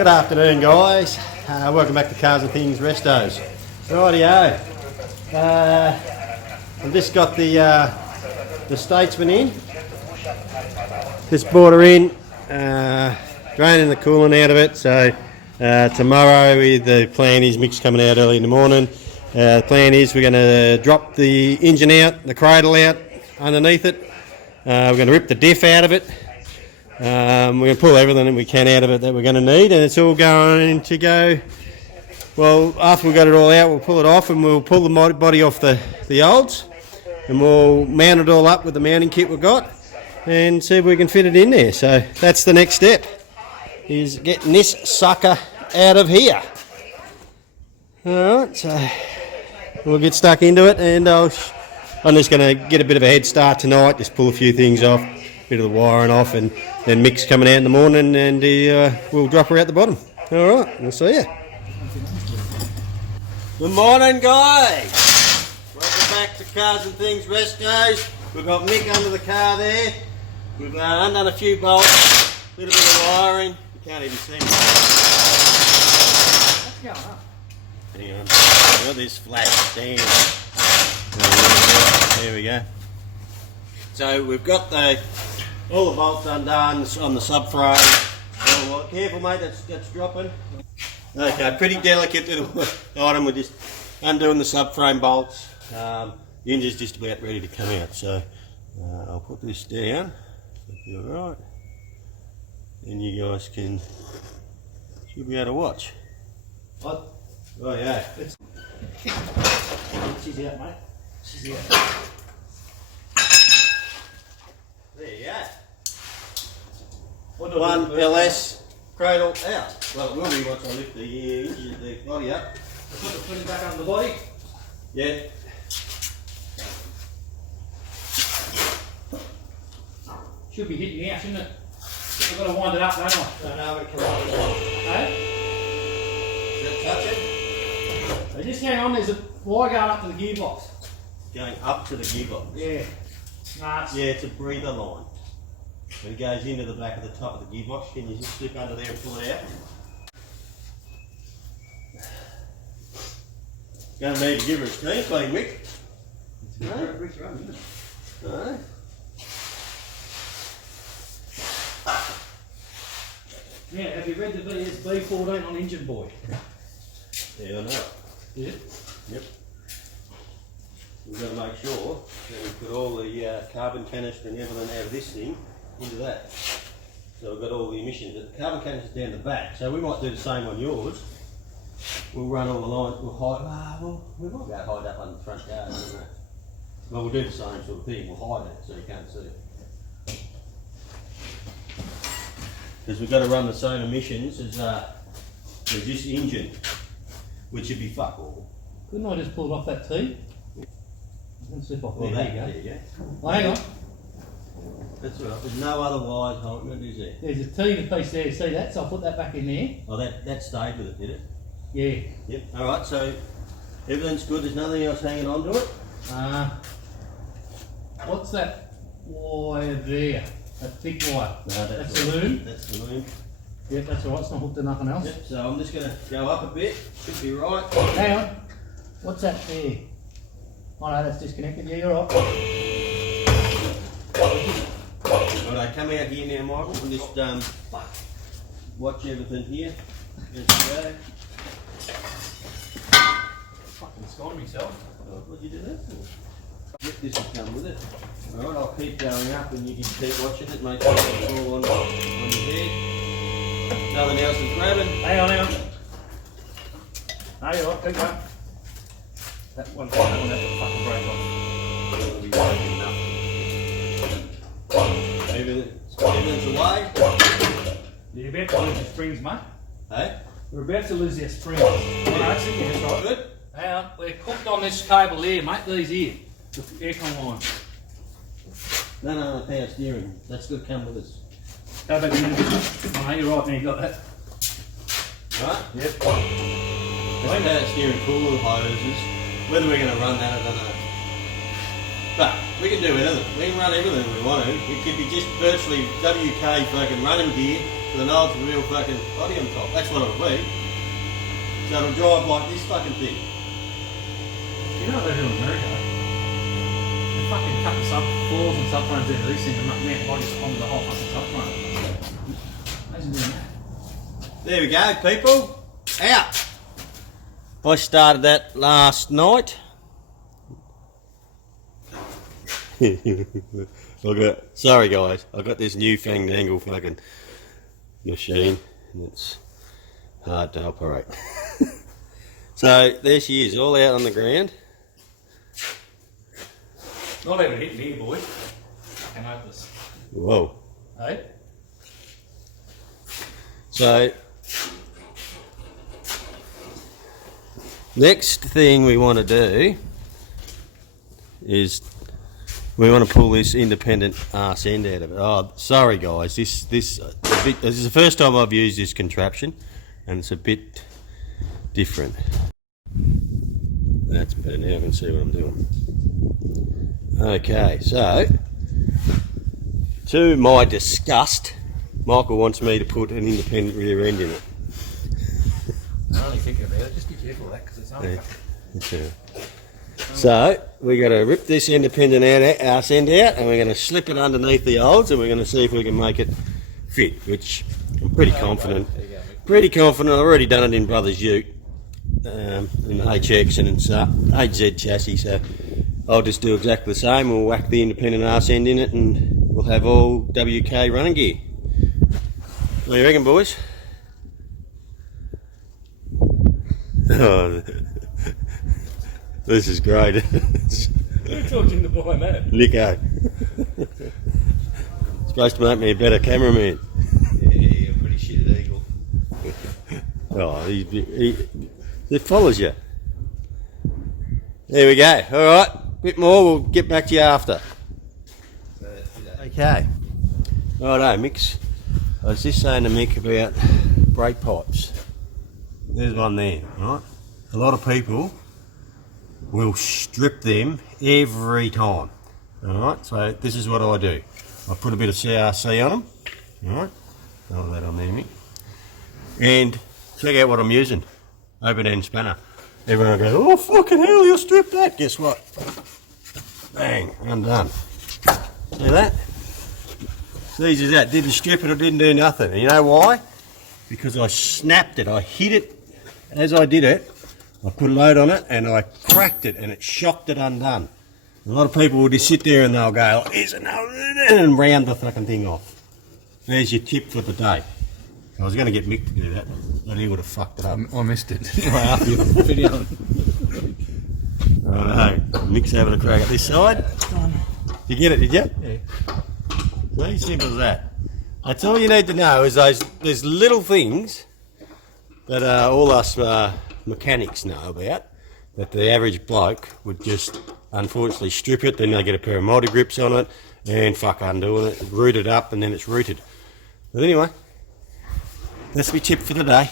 Good afternoon, guys. Welcome back to Cars and Things Restos. Rightio. I've just got the Statesman in. Just brought her in, draining the coolant out of it. So tomorrow the plan is mix coming out early in the morning. The plan is we're going to drop the engine out, the cradle out underneath it. We're going to rip the diff out of it. We're going to pull everything that we can out of it that we're going to need, and it's all going to go, well, after we've got it all out, we'll pull it off and we'll pull the body off the olds, and we'll mount it all up with the mounting kit we've got and see if we can fit it in there. So that's the next step, is getting this sucker out of here. Alright, so we'll get stuck into it, and I'm just going to get a bit of a head start tonight, just pull a few things off, bit of the wiring off, and then mix coming out in the morning, and we'll drop her out the bottom. Alright, we'll see you. Good morning, guys. Welcome back to Cars and Things Restos. We've got Mick under the car there. We've undone a few bolts, a little bit of wiring. You can't even see me. That's going up. Hang on, I've got this flat stand. There we go. So we've got all the bolts undone on the subframe. Oh, careful, mate, that's dropping. Okay, pretty delicate little item. We're just undoing the subframe bolts. The engine's just about ready to come out, so I'll put this down. You're right. And you guys should be able to watch. What? Oh yeah. She's out, mate. She's out. There you go. One LS cradle out. Well, it will be once I lift the body up. Put it back under the body. Yeah. Should be hitting out, shouldn't it? I've got to wind it up, don't I? Don't know if it can hold it. Hey? Does that touch it? Hey, just hang on, there's a wire going up to the gearbox. Going up to the gearbox. Yeah. Nah, Yeah, it's a breather line. It goes into the back of the top of the gearbox. Can you just slip under there and pull it out? Going to need to give her a steam clean, Mick. No? Yeah, have you read the VSB 14 on Engine Boy? Yeah, I know. Yeah. Yep. We've got to make sure that we put all the carbon canister and everything out of this thing into that. So we've got all the emissions. The carbon canister's down the back, so we might do the same on yours. We'll run all the lines, we'll hide, well, we might be able to hide that on the front yard, I don't know. Well, we'll do the same sort of thing, we'll hide it so you can't see it. Because we've got to run the same emissions as this engine, which would be fuck all. Couldn't I just pull it off that T? Let's slip off Well, there. there you go. Oh, hang on. That's all right. There's no other wires holding it, is there? There's a T piece there, see that? So I'll put that back in there. Oh, that stayed with it, did it? Yeah. Yep. All right. So everything's good. There's nothing else hanging on to it. What's that wire there? That thick wire? No, that's the loom? That's the loom. Yep, that's all right. It's not hooked to nothing else. Yep. So I'm just going to go up a bit. Should be right. Hang on. What's that there? Oh no, that's disconnected. Yeah, you're right. Right, come out here now, Michael, and just watch everything here. There we go. Fucking scored myself. Oh, what'd you do that for? Yep, this will come with it. Alright, I'll keep going up and you can keep watching it, make sure it's all on your head. Nothing else is grabbing. Hang on, hang on. No, you're right, keep going. That one has to fucking break off. It'll be working enough. Everything's away. You're about to lose your springs, mate. Hey? We're about to lose our springs. Oh, no, it's in there, it's right. Good? Hang on, we're cooked on this cable here, mate. These here. The aircon line. No, power steering. That's good, come with us. How about the individual? Oh, no, you're right, man, you got that. Right? Yep. That's power steering, cooler hoses. Whether we're going to run that, I don't know. But we can do anything. We can run everything we want to. It could be just virtually WK fucking running gear with an Oldsmobile fucking body on top. That's what it'll be. So it'll drive like this fucking thing. You know what they do in America? They fucking cut the subfloors and subframes out of these things and mount bodies on the whole fucking subframe. Imagine doing that. There we go, people. Out. I started that last night. Sorry guys, I got this newfangled fucking machine and it's hard to operate. So there she is, all out on the ground. Not even hitting here, boy. Fucking hopeless. Whoa. Hey? So next thing we want to do is we want to pull this independent arse end out of it. Oh, sorry guys, this is the first time I've used this contraption and it's a bit different. That's better now, I can see what I'm doing. Okay, so to my disgust, Michael wants me to put an independent rear end in it. I'm only thinking about it, just be careful of that because it's only So we're going to rip this independent arse end out and we're going to slip it underneath the olds and we're going to see if we can make it fit, which I'm pretty confident. I've already done it in Brothers Ute, in the HX and it's HZ chassis, so I'll just do exactly the same. We'll whack the independent arse end in it and we'll have all WK running gear. What do you reckon, boys? Oh, this is great. Who talking to boy, man? Nico. Supposed to make me a better cameraman. Yeah, you're pretty shit at Eagle. Oh, he follows you. There we go. All right, bit more. We'll get back to you after. Okay. Righto, Mick. I was just saying to Mick about brake pipes. There's one there, right? A lot of people will strip them every time. Alright, so this is what I do. I put a bit of CRC on them. Alright, roll that on there, Mick. And check out what I'm using. Open end spanner. Everyone will go, oh fucking hell, you'll strip that. Guess what? Bang, undone. See that? It's easy as that. Didn't strip it or didn't do nothing. And you know why? Because I snapped it. I hit it as I did it. I put a load on it and I cracked it and it shocked it undone. A lot of people will just sit there and they'll go, here's another, and round the fucking thing off. There's your tip for the day. I was going to get Mick to do that, but he would have fucked it up. I missed it. Video. Righto, Mick's having a crack at this side. You get it, did you? Yeah. Very simple as that. That's all you need to know is there's little things that all us mechanics know about, that the average bloke would just unfortunately strip it, then they get a pair of multi grips on it and fuck undoing it, root it up and then it's rooted. But anyway, that's my tip for the day.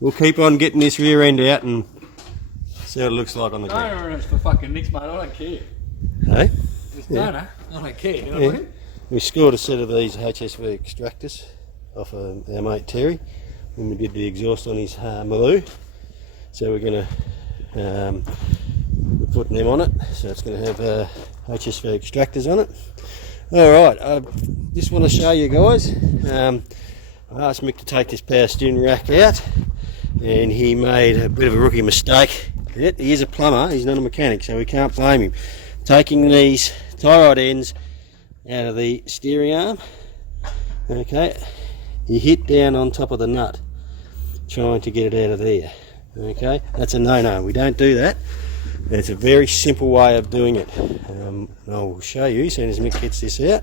We'll keep on getting this rear end out and see what it looks like on the ground. No, it's for fucking nicks, mate. I don't care. Hey? It's donor. I don't care. You know what I mean? We scored a set of these HSV extractors off of our mate Terry when we did the exhaust on his Maloo. So we're going to we're putting them on it. So it's going to have HSV extractors on it. Alright, I just want to show you guys. I asked Mick to take this power steering rack out and he made a bit of a rookie mistake. He is a plumber, he's not a mechanic, so we can't blame him. Taking these tie rod ends out of the steering arm, okay, you hit down on top of the nut trying to get it out of there, okay, that's a no-no. We don't do that. It's a very simple way of doing it. I'll show you as soon as Mick gets this out.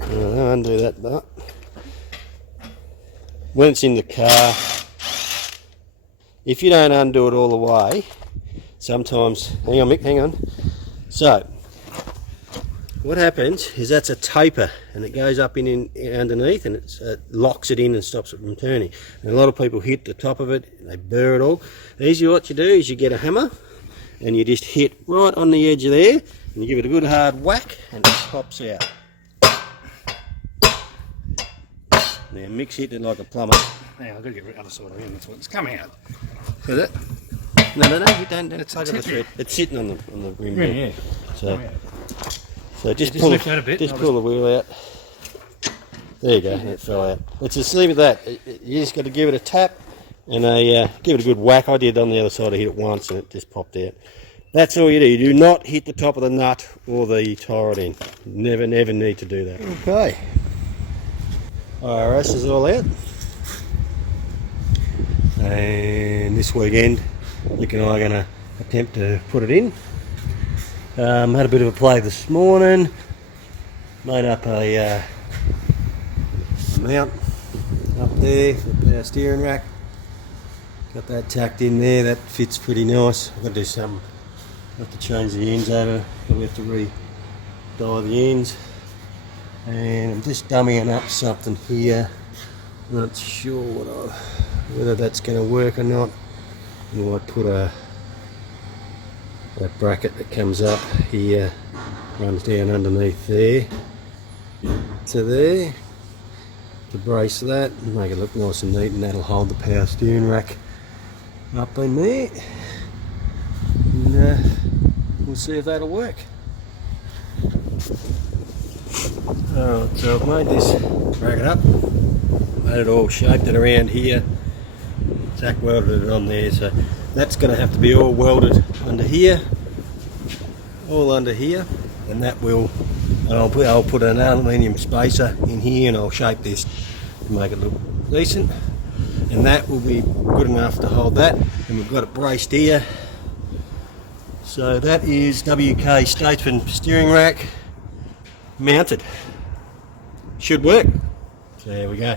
I'll undo that nut. When it's in the car, if you don't undo it all the way, sometimes, hang on Mick, hang on. So, what happens is that's a taper and it goes up in underneath and it locks it in and stops it from turning. And a lot of people hit the top of it, they burr it all. Easy, what you do is you get a hammer and you just hit right on the edge of there and you give it a good hard whack and it pops out. Now mix it like a plumber. Yeah, I've got to get rid of the other side of him. That's what's coming out. Is it? No, you don't take off the thread. It's sitting on the rim. Yeah. So just just pull lift that a bit. Just pull the wheel out. There you go. It fell out. It's as simple as that. You just got to give it a tap and give it a good whack. I did on the other side. I hit it once and it just popped out. That's all you do. You do not hit the top of the nut or the tie end. Never need to do that. Okay. IRS is all out. And this weekend, Nick and I are going to attempt to put it in. Had a bit of a play this morning. Made up a mount up there for the power steering rack. Got that tacked in there. That fits pretty nice. I've got to do some. Have to change the ends over. Probably have to re-dye the ends. And I'm just dummying up something here. Not sure whether that's going to work or not. I might put that bracket that comes up here, runs down underneath there to there, to brace that and make it look nice and neat, and that'll hold the power steering rack up in there. And we'll see if that'll work. Alright, so I've made this bracket up, made it all shaped it around here, tack welded it on there, so that's going to have to be all welded under here, all under here, and that will, and I'll put an aluminium spacer in here and I'll shape this to make it look decent, and that will be good enough to hold that, and we've got it braced here. So that is WK Statesman steering rack mounted. Should work. So there we go.